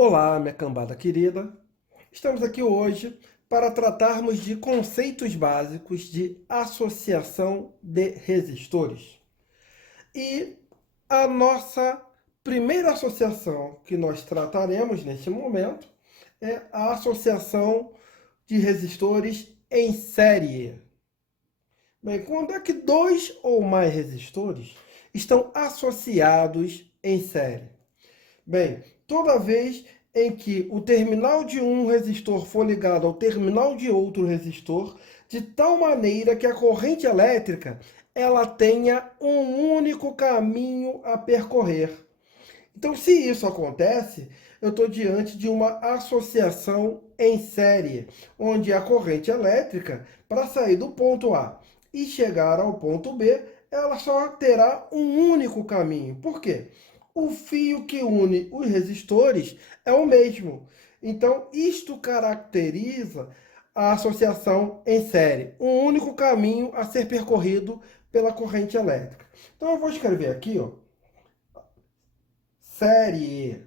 Olá, minha cambada querida. Estamos aqui hoje para tratarmos de conceitos básicos de associação de resistores. E a nossa primeira associação que nós trataremos neste momento é a associação de resistores em série. Bem, quando é que dois ou mais resistores estão associados em série? Bem, toda vez em que o terminal de um resistor for ligado ao terminal de outro resistor, de tal maneira que a corrente elétrica ela tenha um único caminho a percorrer. Então, se isso acontece, eu estou diante de uma associação em série, onde a corrente elétrica, para sair do ponto A e chegar ao ponto B, ela só terá um único caminho. Por quê? O fio que une os resistores é o mesmo. Então, isto caracteriza a associação em série, um único caminho a ser percorrido pela corrente elétrica. Então, eu vou escrever aqui, ó, série,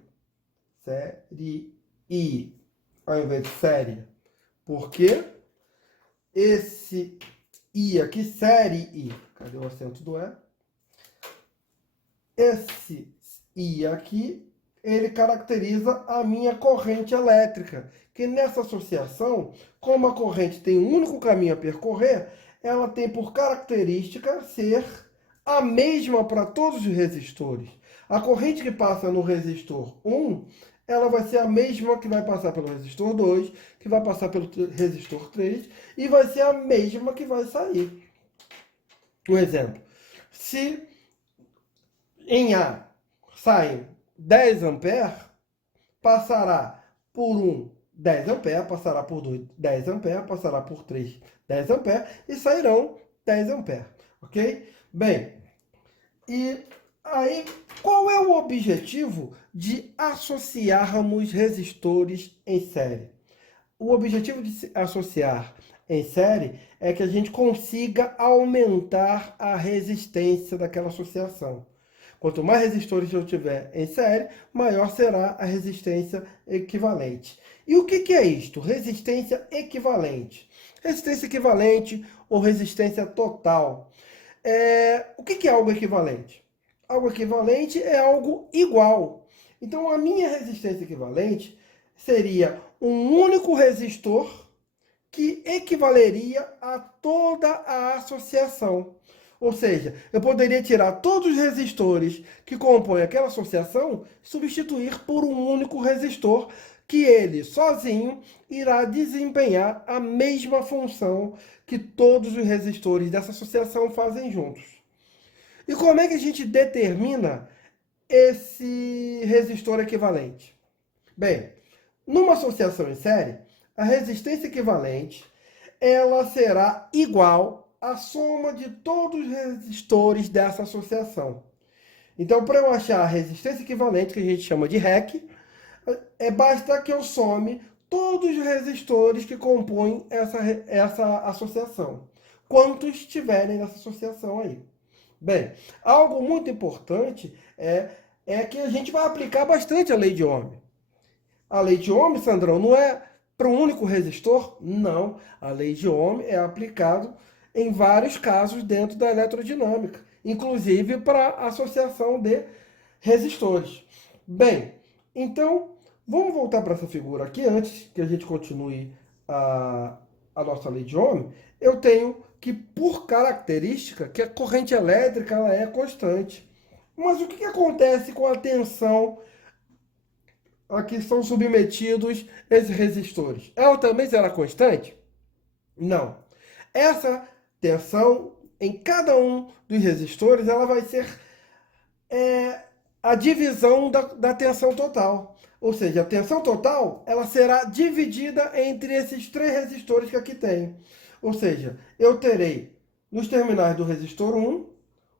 série I, ao invés de série. Porque esse I aqui, série I, cadê o acento do E? Esse I aqui, ele caracteriza a minha corrente elétrica, que nessa associação, como a corrente tem um único caminho a percorrer, ela tem por característica ser a mesma para todos os resistores. A corrente que passa no resistor 1, ela vai ser a mesma que vai passar pelo resistor 2, que vai passar pelo resistor 3, e vai ser a mesma que vai sair. Um exemplo, se em A saem 10 amperes, passará por 1 10 amperes, passará por 2 10 amperes, passará por 3 10 amperes e sairão 10 amperes, ok? Bem, e aí qual é o objetivo de associarmos resistores em série? O objetivo de se associar em série é que a gente consiga aumentar a resistência daquela associação. Quanto mais resistores eu tiver em série, maior será a resistência equivalente. E o que é isto? Resistência equivalente. Resistência equivalente ou resistência total. O que é algo equivalente? Algo equivalente é algo igual. Então, a minha resistência equivalente seria um único resistor que equivaleria a toda a associação. Ou seja, eu poderia tirar todos os resistores que compõem aquela associação e substituir por um único resistor que ele, sozinho, irá desempenhar a mesma função que todos os resistores dessa associação fazem juntos. E como é que a gente determina esse resistor equivalente? Bem, numa associação em série, a resistência equivalente ela será igual à soma de todos os resistores dessa associação. Então, para eu achar a resistência equivalente, que a gente chama de REC, basta que eu some todos os resistores que compõem essa associação. Quantos tiverem nessa associação aí. Bem, algo muito importante é que a gente vai aplicar bastante a lei de Ohm. A lei de Ohm, Sandrão, não é para um único resistor? Não. A lei de Ohm é aplicada em vários casos dentro da eletrodinâmica, inclusive para a associação de resistores. Bem, então, vamos voltar para essa figura aqui, antes que a gente continue a nossa lei de Ohm. Eu tenho que, por característica, que a corrente elétrica ela é constante. Mas o que acontece com a tensão a que são submetidos esses resistores? Ela também será constante? Não. Essa tensão em cada um dos resistores ela vai ser a divisão da tensão total. Ou seja, a tensão total ela será dividida entre esses três resistores que aqui tem. Ou seja, eu terei nos terminais do resistor 1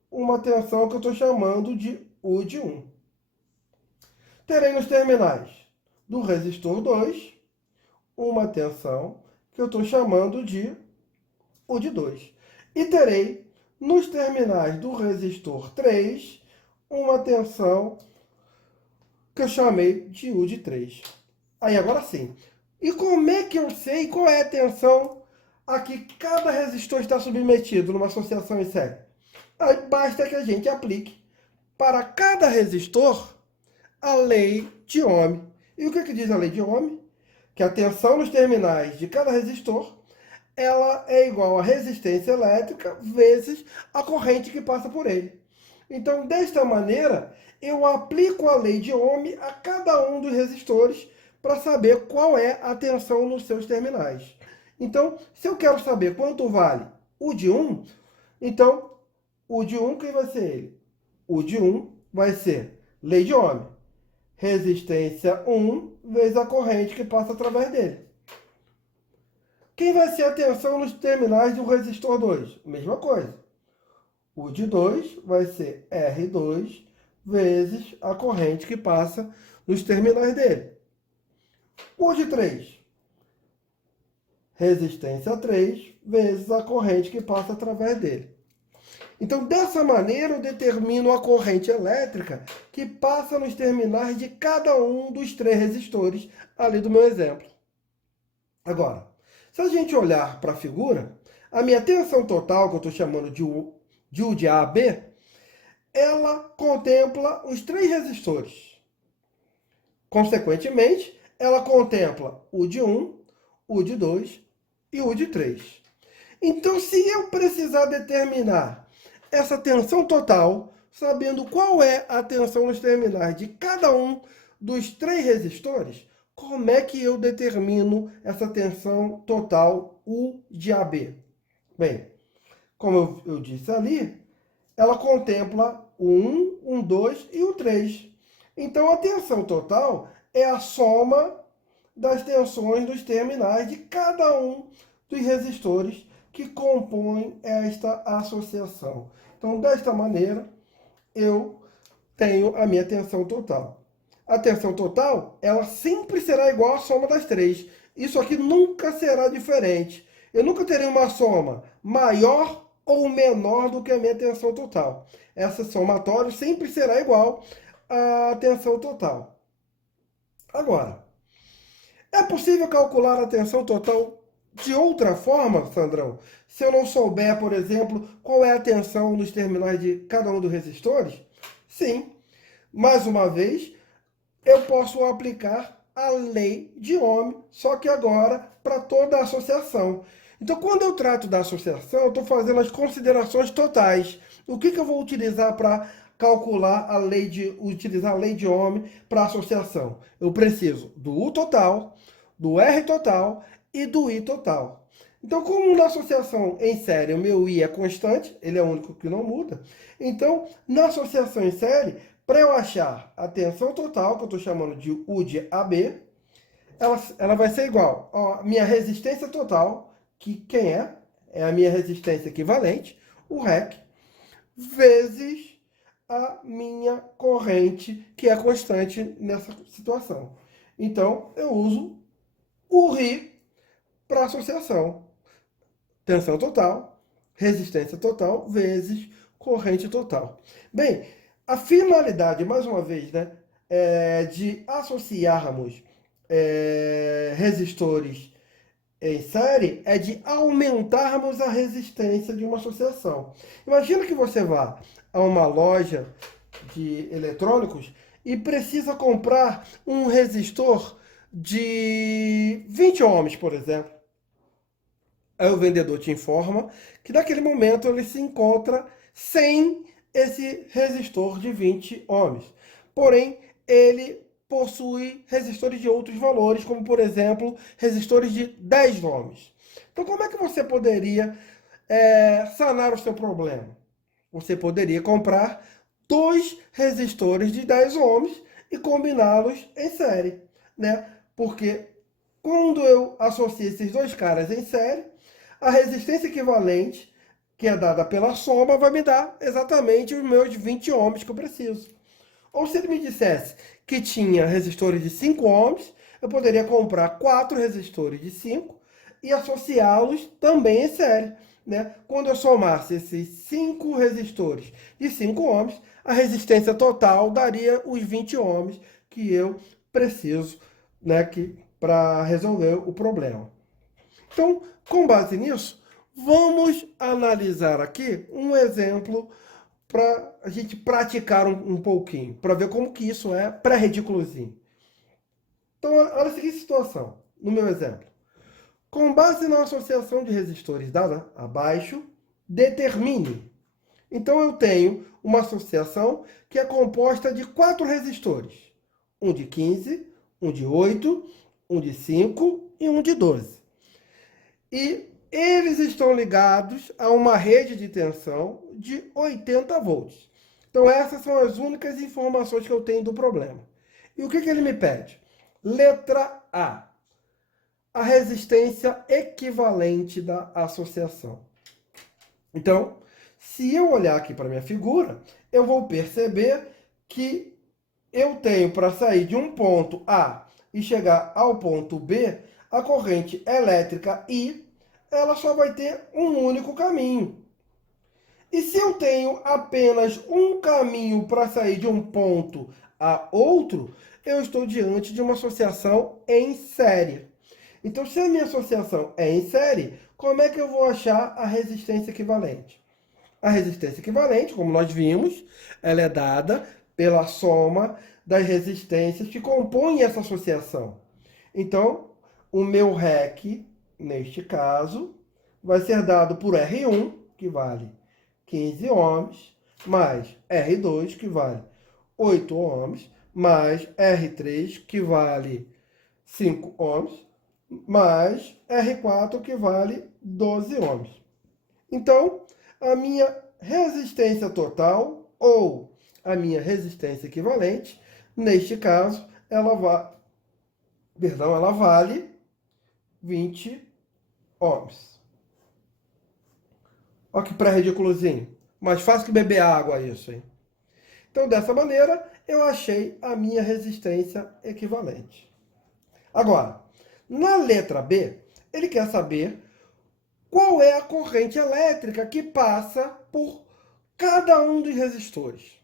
uma tensão que eu estou chamando de U de 1. Terei nos terminais do resistor 2 uma tensão que eu estou chamando de U de 2. E terei nos terminais do resistor 3 uma tensão que eu chamei de U de 3. Aí agora sim. E como é que eu sei qual é a tensão a que cada resistor está submetido numa associação em série? Aí basta que a gente aplique para cada resistor a lei de Ohm. E o que diz a lei de Ohm? Que a tensão nos terminais de cada resistor ela é igual à resistência elétrica vezes a corrente que passa por ele. Então, desta maneira, eu aplico a lei de Ohm a cada um dos resistores para saber qual é a tensão nos seus terminais. Então, se eu quero saber quanto vale o de 1, então, o de 1, quem vai ser ele? O de 1 vai ser lei de Ohm. Resistência 1 vezes a corrente que passa através dele. Quem vai ser a tensão nos terminais do resistor 2? Mesma coisa. O de 2 vai ser R2 vezes a corrente que passa nos terminais dele. O de 3, resistência 3 vezes a corrente que passa através dele. Então, dessa maneira, eu determino a corrente elétrica que passa nos terminais de cada um dos 3 resistores ali do meu exemplo. Agora, se a gente olhar para a figura, a minha tensão total, que eu estou chamando de U de AB, ela contempla os 3 resistores. Consequentemente, ela contempla o de 1, o de 2 e o de 3. Então, se eu precisar determinar essa tensão total, sabendo qual é a tensão nos terminais de cada um dos 3 resistores, como é que eu determino essa tensão total U de AB? Bem, como eu disse ali, ela contempla o 1, o 2 e o 3. Então, a tensão total é a soma das tensões dos terminais de cada um dos resistores que compõem esta associação. Então, desta maneira, eu tenho a minha tensão total. A tensão total, ela sempre será igual à soma das 3. Isso aqui nunca será diferente. Eu nunca terei uma soma maior ou menor do que a minha tensão total. Essa somatória sempre será igual à tensão total. Agora, é possível calcular a tensão total de outra forma, Sandrão? Se eu não souber, por exemplo, qual é a tensão nos terminais de cada um dos resistores? Sim. Mais uma vez, eu posso aplicar a lei de Ohm, só que agora para toda a associação. Então, quando eu trato da associação, eu estou fazendo as considerações totais. O que eu vou utilizar para calcular utilizar a lei de Ohm para associação? Eu preciso do U total, do R total e do I total. Então, como na associação em série o meu I é constante, ele é o único que não muda, então, na associação em série, para eu achar a tensão total, que eu estou chamando de U de AB, ela vai ser igual a minha resistência total, que quem é? É a minha resistência equivalente, o REC, vezes a minha corrente, que é constante nessa situação. Então, eu uso o RI para associação. Tensão total, resistência total, vezes corrente total. Bem, a finalidade, mais uma vez, né, de associarmos resistores em série é de aumentarmos a resistência de uma associação. Imagina que você vá a uma loja de eletrônicos e precisa comprar um resistor de 20 ohms, por exemplo. Aí o vendedor te informa que naquele momento ele se encontra sem esse resistor de 20 ohms. Porém, ele possui resistores de outros valores, como por exemplo, resistores de 10 ohms. Então, como é que você poderia sanar o seu problema? Você poderia comprar 2 resistores de 10 ohms e combiná-los em série, né? Porque quando eu associo esses 2 caras em série, a resistência equivalente, que é dada pela soma, vai me dar exatamente os meus 20 ohms que eu preciso. Ou se ele me dissesse que tinha resistores de 5 ohms, eu poderia comprar 4 resistores de 5 e associá-los também em série, né? Quando eu somasse esses 5 resistores de 5 ohms, a resistência total daria os 20 ohms que eu preciso, né, para resolver o problema. Então, com base nisso, vamos analisar aqui um exemplo para a gente praticar um pouquinho, para ver como que isso é pré-ridículozinho. Então, olha a seguinte situação, no meu exemplo. Com base na associação de resistores dada abaixo, determine. Então, eu tenho uma associação que é composta de 4 resistores. Um de 15, um de 8, um de 5 e um de 12. E eles estão ligados a uma rede de tensão de 80 volts. Então, essas são as únicas informações que eu tenho do problema. E o que ele me pede? Letra a resistência equivalente da associação. Então, se eu olhar aqui para a minha figura, eu vou perceber que eu tenho para sair de um ponto A e chegar ao ponto B, a corrente elétrica I, ela só vai ter um único caminho. E se eu tenho apenas um caminho para sair de um ponto a outro, eu estou diante de uma associação em série. Então, se a minha associação é em série, como é que eu vou achar a resistência equivalente? A resistência equivalente, como nós vimos, ela é dada pela soma das resistências que compõem essa associação. Então, o meu REC, neste caso, vai ser dado por R1, que vale 15 ohms, mais R2, que vale 8 ohms, mais R3, que vale 5 ohms, mais R4, que vale 12 ohms. Então, a minha resistência total, ou a minha resistência equivalente, neste caso, ela vale 20 ohms. Olha que pré-ridículozinho. Mais fácil que beber água isso, hein? Então, dessa maneira, eu achei a minha resistência equivalente. Agora, na letra B, ele quer saber qual é a corrente elétrica que passa por cada um dos resistores.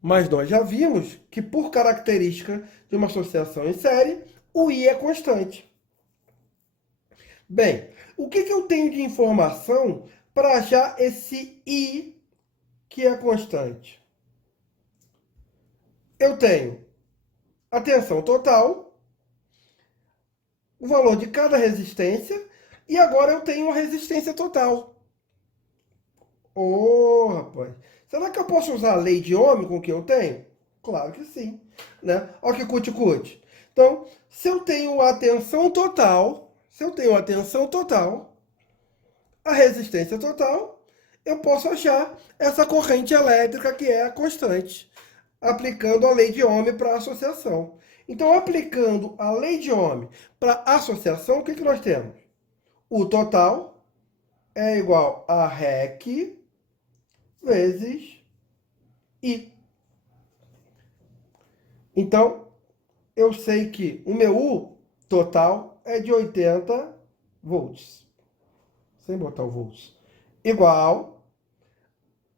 Mas nós já vimos que, por característica de uma associação em série, o I é constante. Bem, o que eu tenho de informação para achar esse I que é constante? Eu tenho a tensão total, o valor de cada resistência, e agora eu tenho a resistência total. Rapaz, será que eu posso usar a lei de Ohm com o que eu tenho? Claro que sim, né? Olha que cuti-cuti. Então, se eu tenho a tensão total, a resistência total, eu posso achar essa corrente elétrica que é a constante, aplicando a lei de Ohm para a associação. Então, aplicando a lei de Ohm para a associação, o que nós temos? O total é igual a REC vezes I. Então, eu sei que o meu U total é de 80 volts. Sem botar o volts. Igual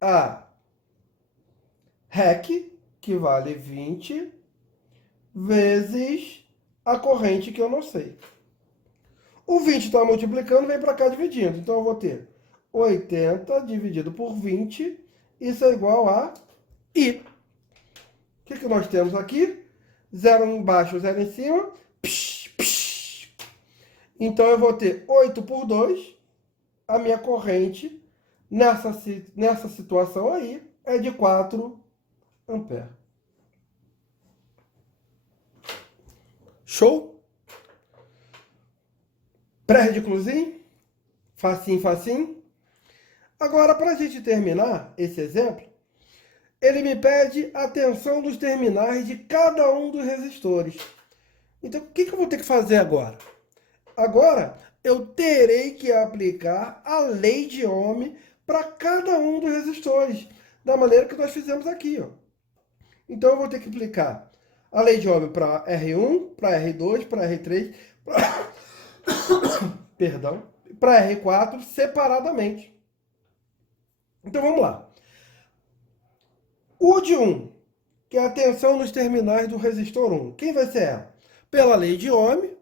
a REC, que vale 20, vezes a corrente que eu não sei. O 20 está multiplicando, vem para cá dividindo. Então, eu vou ter 80 dividido por 20, isso é igual a I. O que nós temos aqui? 0 embaixo, 0 em cima. Psh, psh. Então, eu vou ter 8 por 2. A minha corrente, nessa situação aí, é de 4 amperes. Show? Pré-ridículozinho? Facinho, facinho? Agora, para a gente terminar esse exemplo, ele me pede a tensão dos terminais de cada um dos resistores. Então, o que eu vou ter que fazer agora? Agora, eu terei que aplicar a lei de Ohm para cada um dos resistores, da maneira que nós fizemos aqui. Ó. Então, eu vou ter que aplicar a lei de Ohm para R1, para R2, para R3, para R4 separadamente. Então, vamos lá. O de 1 que é a tensão nos terminais do resistor 1. Quem vai ser ela? Pela lei de Ohm,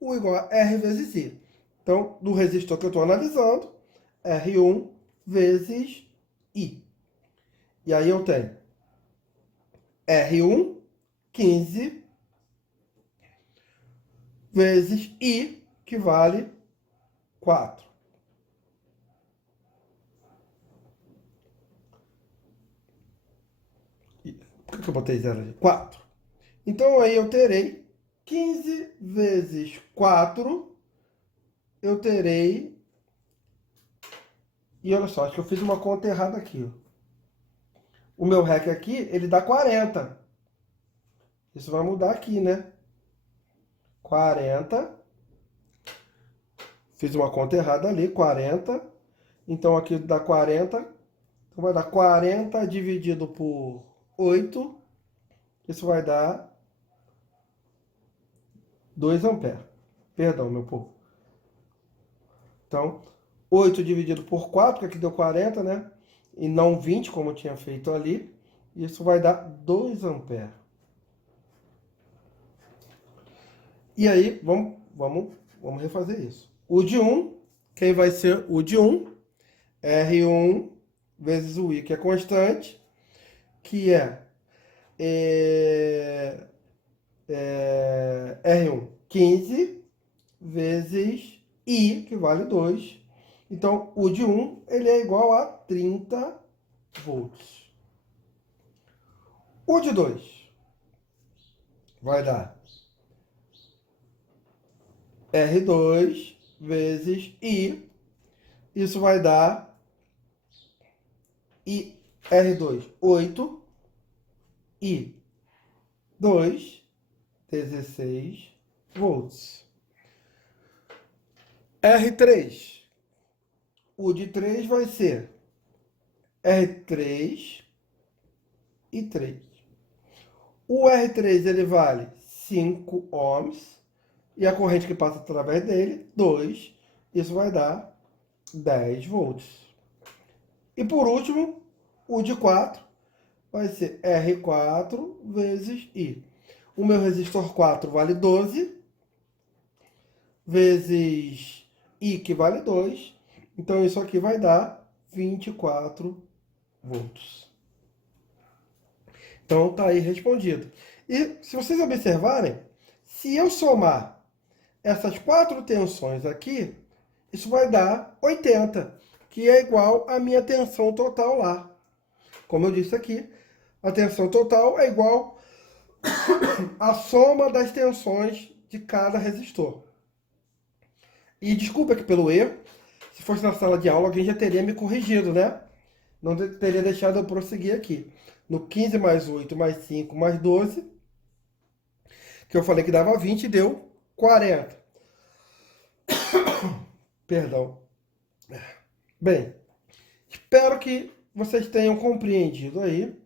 U igual a R vezes I. Então, do resistor que eu estou analisando, R1 vezes I. E aí eu tenho R1, 15, vezes I, que vale 4. Por que eu botei 0 ali? 4. Então aí eu terei 15 vezes 4, eu terei... E olha só, acho que eu fiz uma conta errada aqui. Ó. O meu REC aqui, ele dá 40. Isso vai mudar aqui, né? 40. Fiz uma conta errada ali, 40. Então aqui dá 40. Então vai dar 40 dividido por 8. Isso vai dar 2 amperes. Perdão, meu povo. Então, 8 dividido por 4, que aqui deu 40, né? E não 20, como eu tinha feito ali. Isso vai dar 2 amperes. E aí, vamos refazer isso. O de 1, quem vai ser o de 1? R1 vezes o I, que é constante, que R1, 15, vezes I, que vale 2. Então, o de 1, ele é igual a 30 volts. O de 2 vai dar R2 vezes I. Isso vai dar R2, 8. I2, 16 volts. R3. O de 3 vai ser R3 e 3. O R3 ele vale 5 ohms e a corrente que passa através dele, 2. Isso vai dar 10 volts. E por último, o de 4 vai ser R4 vezes I. O meu resistor 4 vale 12, vezes I, que vale 2. Então, isso aqui vai dar 24 volts. Então, tá aí respondido. E, se vocês observarem, se eu somar essas 4 tensões aqui, isso vai dar 80, que é igual à minha tensão total lá. Como eu disse aqui, a tensão total é igual à soma das tensões de cada resistor. E desculpa aqui pelo erro, se fosse na sala de aula, alguém já teria me corrigido, né? Não teria deixado eu prosseguir aqui. No 15 mais 8 mais 5 mais 12, que eu falei que dava 20, deu 40. Perdão. Bem, espero que vocês tenham compreendido aí.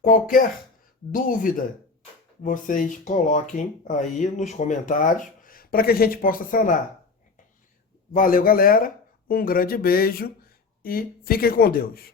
Qualquer dúvida, vocês coloquem aí nos comentários para que a gente possa sanar. Valeu, galera. Um grande beijo e fiquem com Deus.